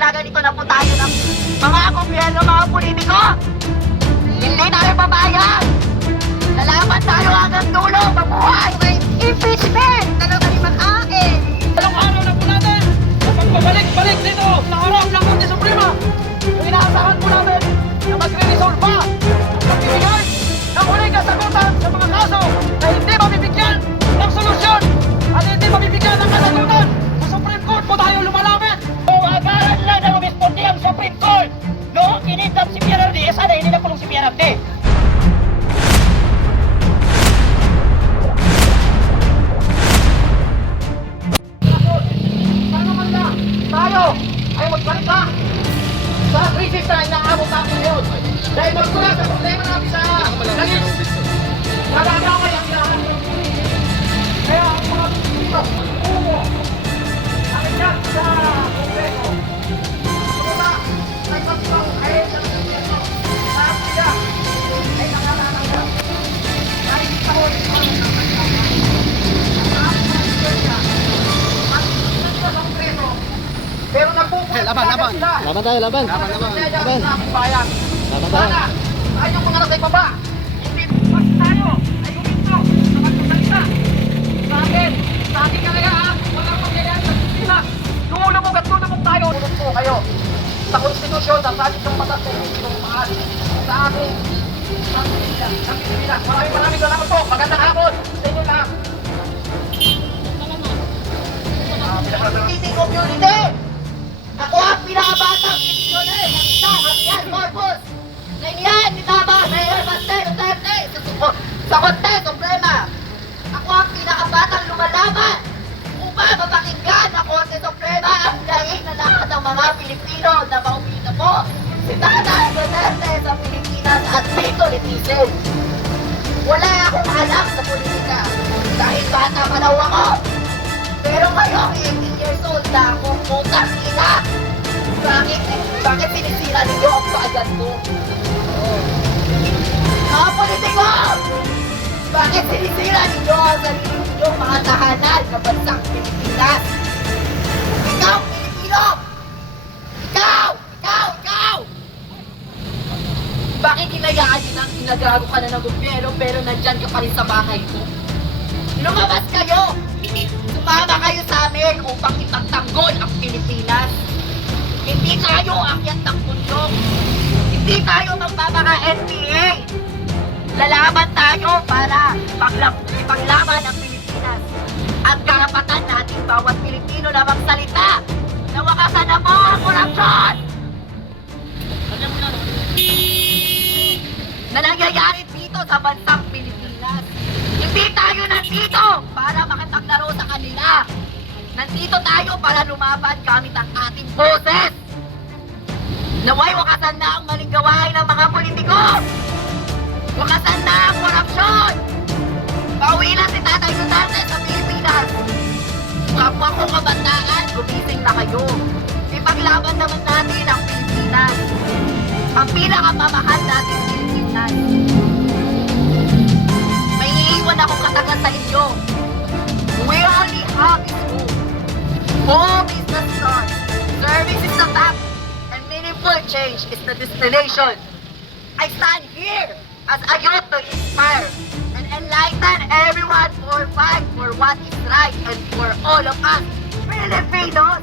ginaganito na po tayo ng mga gobyerno, mga politiko. Hindi tayo papayag. Lalaban tayo hanggang dulo, mabuhay. Impeachment! Talaga ni mag-akin. Anong araw na po natin na pagpabalik-balik dito sa harap ng Korte Suprema kung inaasahan po namin na magre-resolve pa at magbibigay ng huling kasagutan sa mga kaso na hindi mabibigyan ng solusyon at hindi mabibigyan ng kasagutan sa Supreme Court po tayo lumalapit. Kung agaran lang na rumispondi ang Supreme Court noong kinidnap si PRRD, sana hindi na kulong si PRRD. Tayo ay magbalik pa sa krisis na inaabot natin ngayon. Dahil magmula sa problema natin sa langit, nagagaway ang lahat ng pumili. Kaya ang mga Pilipino, umo, ang iyan sa Kongreso. Kumula, ay magpang kahit ang Kongreso, na sila ay nanganganggap. Kahit sa huli, ang nanganganggap. Ang mga Kongreso, ang sa Kongreso, pero nagpupunta Laban. Laban tayo, laban. Laban. bayan. Laban tayo. Sana, tayo mga nasa ibaba. Hindi mas tayo ay huminto sa magsasalita. Sa akin talaga ha, walang mangyayari sa sistema. Lumulubog at tulubog tayo. Tulog po kayo sa konstitusyon, sa salit ng batas ng mahal. Sa akin, sa Pilipinas. Maraming salamat po. Magandang hapon sa inyo lahat. Meeting community! Ako ang pinakabatang petitioner ng isang habeas corpus na iniyan ni Tama Mayor Baste Duterte sa Korte Suprema. Ako ang pinakabatang lumalaban upang mapakinggan ng Korte Suprema ang daing na lahat ng mga Pilipino na mauwi na po si Tatay Duterte sa Pilipinas at dito netizen. Wala akong alam sa politika dahil bata pa daw ako. Pero ngayon, 18 years old na ako, putang ina! Bakit sinisira ninyo ang bayan ko? Mga politiko! Bakit sinisira ninyo ang sarili ninyong mga tahanan ng bansang Pilipinas? Ikaw, Pilipino! Ikaw! Bakit hinayaan nyo nang inagago ka na ng gobyerno pero nandyan ka pa rin sa bahay ko? Lumabas kayo! Sumama kayo sa amin upang ipagtanggol ang Pilipinas. Hindi tayo akyat ng bundok. Hindi tayo magpapaka-NPA. Lalaban tayo para ipaglaban ang Pilipinas. Ang karapatan natin bawat Pilipino na magsalita. Nawakasan na po ang korupsyon! Na nangyayari dito sa bansang Pilipinas. Hindi tayo nandito para makipaglaro sa kanila. Nandito tayo para lumaban gamit ang ating boses. Naway wakasan na ang maling gawain ng mga politiko. Wakasan na ang korupsyon. Pauwi na si Tatay Duterte sa Pilipinas. Kapwa ko kabataan, gumising na kayo. Ipaglaban naman natin ang Pilipinas. Ang pinakamamahal natin Pilipinas. May iiwan akong katagal sa inyo. We only have is home. Home is the start. Service is the map. And meaningful change is the destination. I stand here as a youth to inspire and enlighten everyone for fight for what is right and for all of us Filipinos.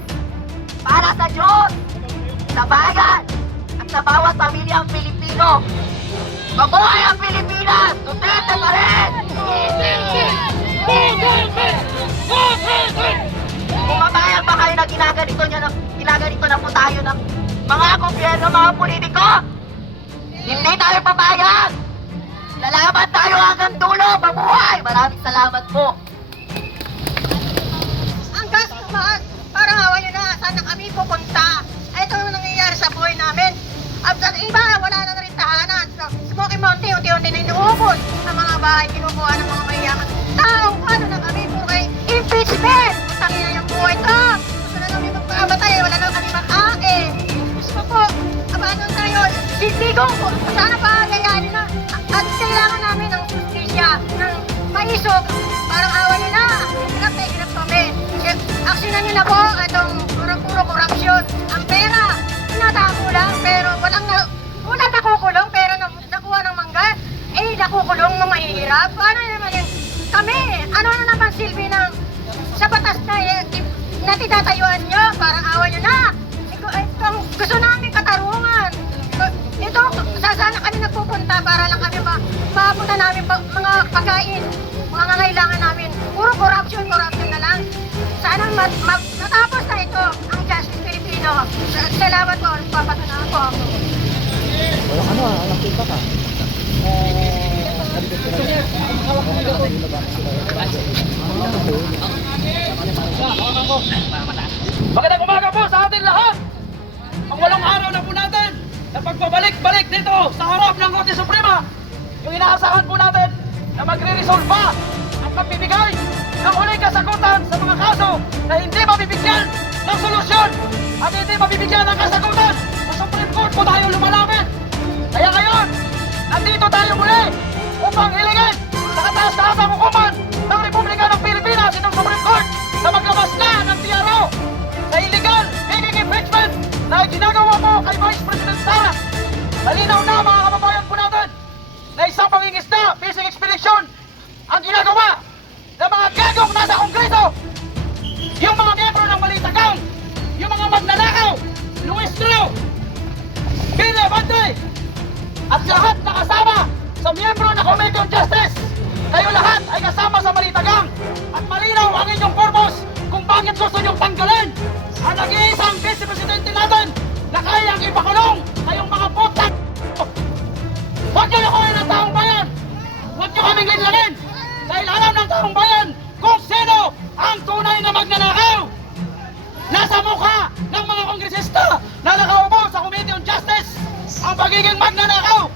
Para sa Diyos, sa bayan, at sa bawat pamilyang Pilipino. Mabuhay ang Pilipinas! Duterte pa rin! Kung mabayag ba kayo na ginaganito na po tayo ng mga gobyerno, mga politiko, hindi tayo papayag! Lalaban tayo hanggang dulo! Mabuhay! Maraming salamat po! Ang gas tumaas, parang awa nyo na, saan na kami pupunta? Ito ang nangyayari sa buhay namin. At sa iba, wala na rin tahanan. Sa Smoky Mountain, unti-unti na inuubos ang mga bahay, kinukuha ng mga mayayaman tao. Ano na kami, puro kay impeachment! Tangin na yung buhay to! Gusto na kami magpakamatay, wala na kami makain. Gusto po, abano tayo, hindi ko, sana pa yayanin na. At kailangan namin ng justisya, ng maisog. Parang awa nyo na, hirap kami. Aksyonan nyo na po itong puro korupsyon. Ang pera, mahirap? Ano naman yung kami? Ano na naman silbi ng sa batas na natitatayuan nyo? Parang awa nyo na. Itong gusto namin katarungan. Ito, sana kami nagpupunta para lang kami maabutan namin mga pagkain, mga ngangailangan namin. Puro corruption na lang. Sana matapos na ito ang Justice Filipino. Salamat po, papatanaw po ako. Walang ano, nakita ka. Magandang umaga po sa atin lahat. Ang walong araw na po natin na pagbabalik-balik dito sa harap ng Korte Suprema. Yung inaasahan po natin na magre-resolva at magbibigay ng huling kasagutan sa mga kaso na hindi mabibigyan ng solusyon at hindi mabibigyan ng kasagutan sa Supreme Court po tayo lumalapit. Kaya ngayon, nandito tayo muli upang hilingin sa kataas-taasang hukuman ng Republika ng Pilipinas itong Supreme Court na maglabas na ng TRO sa illegal making impeachment na ginagawa po kay Vice President Sara. Malinaw na mga kababayan po natin na isang pangingisda, fishing expedition ang ginagawa ng mga gagong nasa Kongreso. Yung mga miyembro ng Malita Gang, yung mga magnanakaw, Luis Trio, Billy Abante, at lahat na kasama sa miyembro ng Committee on Justice. Kayo lahat ay kasama sa Malita Gang at malinaw ang inyong purpose kung bakit gusto niyong tanggalin ang nag-iisang Vice Presidente natin na kayang ipakulong kayong mga putang. Huwag niyo nakuhin ng taong bayan. Huwag niyo kaming linlangin dahil alam ng taong bayan kung sino ang tunay na magnanakaw. Nasa mukha ng mga kongresista na nakaupo sa Committee on Justice ang pagiging magnanakaw.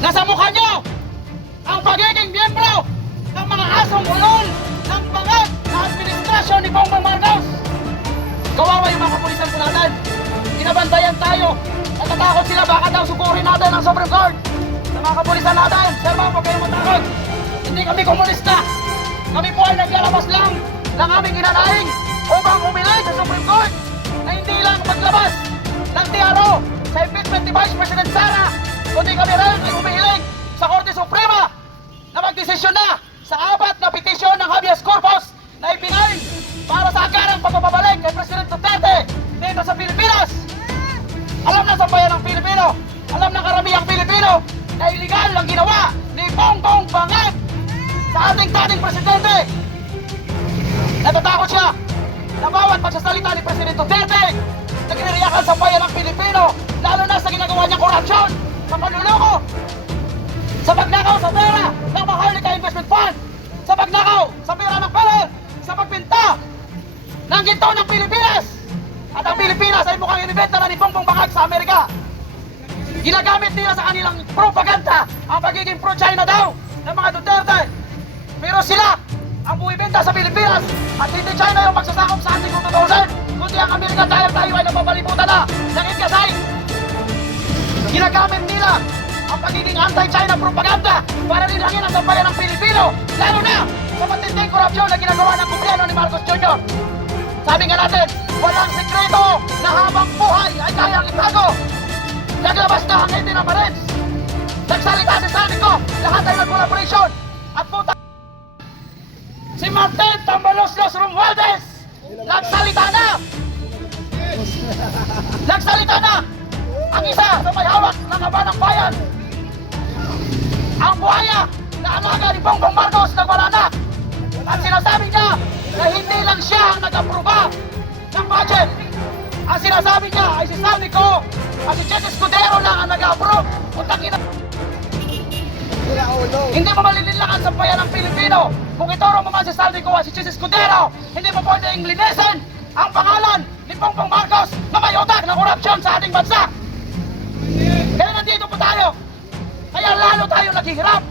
Nasa mukha niyo ang pagiging miyembro ng mga asong ulol ng pangag na administrasyon ni Bongbong Marcos. Kawawa yung mga kapulisan po natin. Binabantayan tayo. Natatakot sila baka daw sukurin natin ang Supreme Court. Sa mga kapulisan natin, sir, huwag kayong matakot. Hindi kami komunista. Kami po ay naglalabas lang ng aming ginanaing upang umili sa Supreme Court na hindi lang maglabas ng TRO sa impeachment ni Vice President Sara, kundi kami rin ay umihiling sa Korte Suprema na magdesisyon na sa 4 na petisyon ng habeas corpus na ipinail para sa agarang pagbabalik kay President Duterte dito sa Pilipinas. Alam na sa bayan ng Pilipino, alam na karamihang Pilipino na iligal ang ginawa ni Bongbong Bangag sa ating dating Presidente. Natatakot siya na bawat pagsasalita ni President Duterte nagre-react sa bayan ng Pilipino, lalo na sa ginagawa niyang korupsyon, sa panluloko, sa pagnakaw sa pera ng Maharlika Investment Fund, sa pagnakaw sa pera ng Peler, sa pagbinta ng ginto ng Pilipinas. At ang Pilipinas ay mukhang inibenta na ni Bongbong Bangag sa Amerika. Ginagamit nila sa kanilang propaganda ang pagiging pro-China daw ng mga Duterte. Pero sila ang buibenta sa Pilipinas at hindi China yung magsasakop sa ating 2000, kundi ang Amerika dahil tayo ay napapalimutan na ng Ingasay. Ginagamit nila ang pagiging anti-China propaganda para nilangin ang sambayan ng Pilipino, lalo na sa matinding korupsyon na ginagawa ng gobyerno ni Marcos Jr. Sabi nga natin, walang sekreto na habang buhay ay kayang itago. Naglabas na ang 18 na Marines. Nagsalita si Sanico, lahat ay nag-collaboration. At puta, si Martin Tambaloslos Romualdez, nagsalita na! Nagsalita na! Ang isa sa may hawak ng kabanang bayan. Ang buhaya na alaga ni Bongbong Marcos nagwala na. At sinasabi niya na hindi lang siya ang nag-aproba ng budget. Ang sinasabi niya ay si Sanico at si Jesse Escudero lang ang nag-approve. Utang ina. Hindi mo malililangan sa bayan ng Pilipino. Kung ituro mo man si Sanico at si Jesse Escudero, hindi mo pwedeng linisin ang pangalan ni Bongbong Marcos na may utak na korupsyon sa ating bansa. Kaya nandito po tayo. Kaya lalo tayo naghihirap.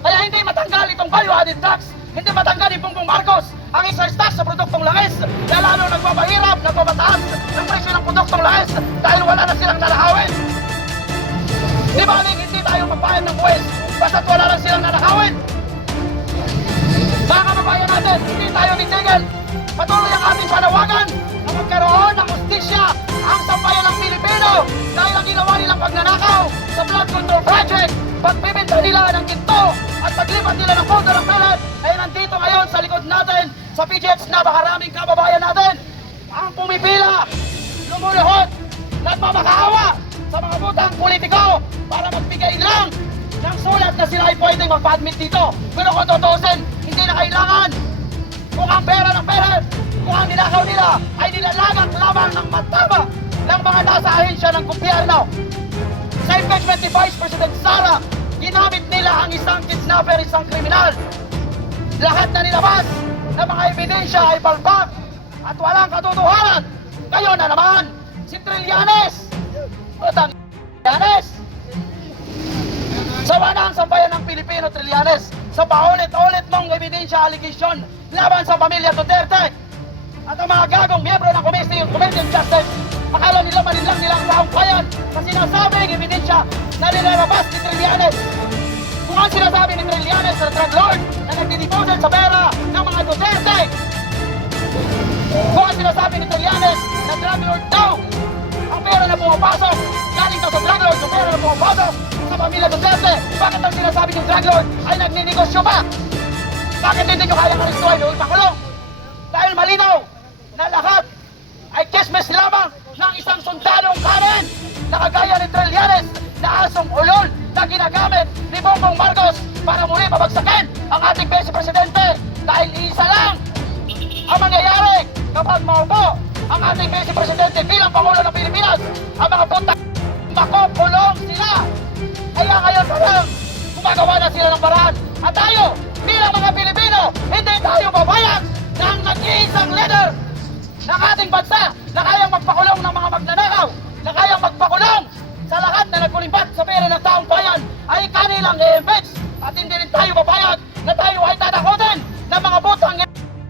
Kaya hindi matanggal itong value-added tax. Hindi matanggal ni Bongbong Marcos ang excise tax sa produktong langis. Kaya lalo nagpapahirap, nagpapataas ng presyo ng produktong langis dahil wala na silang nalakawin. Di ba hindi tayo magbayad ng buwis basta't wala lang silang nalakawin? Mga kababayan natin, hindi tayo titigil. Patuloy ang ating panawagan na magkaroon ng justisya ang sambayan ng Pilipino dahil ang ginawa nilang pagnanakaw sa blood control project pagbibinta nila ng ginto at paglipat nila ng pondo ng pellet ay nandito ngayon sa likod natin sa PGX. Napakaraming kababayan natin ang pumipila, lumuluhod, nagmamakaawa sa mga butang politiko para magbigay lang ng sulat na sila ay pwedeng magpa-admit dito. Pero kung tutusin, hindi na kailangan. Kung ang pera ng pellet, kung ang ninakaw nila ay nilalagak lamang ng matama ng mga nasa ahensya ng gobyerno. Sa impeachment ni Vice President Sara, ginamit nila ang isang kidnapper, isang kriminal. Lahat na nilabas na mga ebidensya ay palpak at walang katotohanan. Ngayon na naman, si Trillanes! Utang Trillanes! Sawa na ang sambayan ng Pilipino, Trillanes, sa paulit-ulit mong ebidensya allegation laban sa pamilya Duterte. At ang mga gagong miyembro ng Committee on Justice, akala nila manilang nilang taong bayan sa sinasabing ebidensya na nilalabas ni Trillanes. Kung ang sinasabi ni Trillanes na drug lord na nagdideposit sa pera ng mga Duterte, kung ang sinasabi ni Trillanes na drug lord daw, ang pera na pumapasok, galing daw sa drug lord, ang pera na pumapasok sa pamilya Duterte, bakit ang sinasabi ng drug lord ay nagninegosyo pa? Bakit hindi nyo kayang aristuhin o ipakulong? Dahil malinaw na lahat ay kismes lamang ng isang sundalong kanin na kagaya ni Trillanes na asong ulol na ginagamit ni Bongbong Marcos para muli pabagsakin ang ating Vice Presidente. Dahil isa lang ang mangyayari kapag maupo ang ating Vice Presidente bilang Pangulo ng Pilipinas, ang mga puntang makukulong sila. Kaya ngayon pa lang, gumagawa na sila ng paraan. At tayo, bilang mga Pilipino, hindi tayo babayag ng nag-iisang leader ng ating bansa na kayang magpakulong ng mga magnanakaw, na kayang magpakulong sa lahat na nagkulimbat sa pera ng taong bayan ay kanilang i-impeach. At hindi rin tayo babayag na tayo ay tatakotin ng mga butang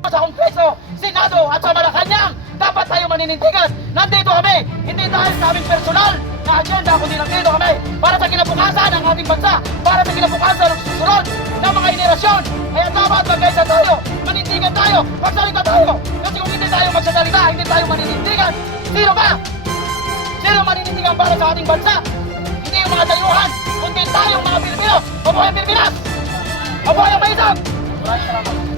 sa Kongreso, Senado at sa Malacanang. Dapat tayo maninindigan. Nandito kami, hindi dahil sa aming personal na agenda, kundi nandito kami para sa kinabukasan ng ating bansa, para sa kinabukasan ng susunod ng mga henerasyon. Kaya dapat magkaisa tayo, manindigan tayo, magsalita tayo. Kasi kung hindi tayo magsasalita, hindi tayo maninindigan, sino ba? Sino maninindigan para sa ating bansa? Hindi yung mga dayuhan, kundi tayong mga Pilipino. Mabuhay ang Pilipinas! Mabuhay ang Maisag! Maraming salamat.